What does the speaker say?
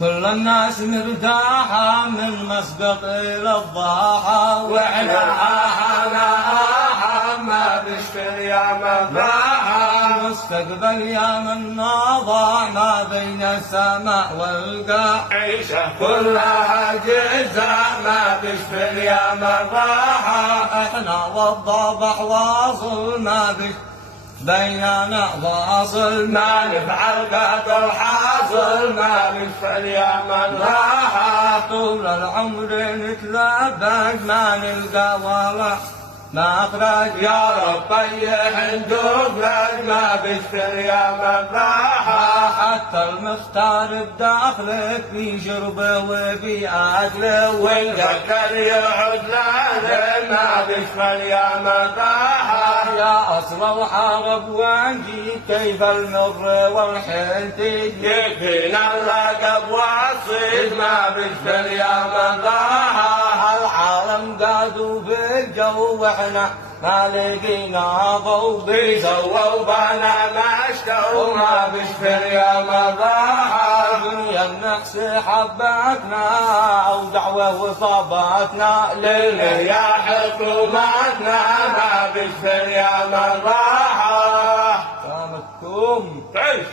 كل الناس مرتاحة من مسقط إلى الضاحة، وإحنا ما بشكر يا مفاحة. مستقبل يا من ناضع ما بين السماء والقاع، عيشة كلها جزاء ما بشكر يا مفاحة. احنا والضبح واصل ما بيننا واصل، ما نفعل قدر حاصل ما بشكر يا مفاحة. طول العمر نتلبس ما نلقى ولا مخرج، يا رب طيح ندوق ما بشكر يا مفاحة. حتى المختار بداخلك في شربه وفي اكله، والقدر يعود لنا ما بشكر يا مفاحة. يا اصل الحرب وين جيت كيف المر والحيل يكفينا اللقب والصيد ما بشكر يا مفاحة. العالم قادوا في الجو واحنا ما لقينا ضوء، بيسووا بنا ما اشتوا ما بشكر يا مفاحة. دنيا النقص حبتنا او دعوه وصابتنا لنا يا حكومتنا ما بشكر يا مفاحة. سامتكم تعيش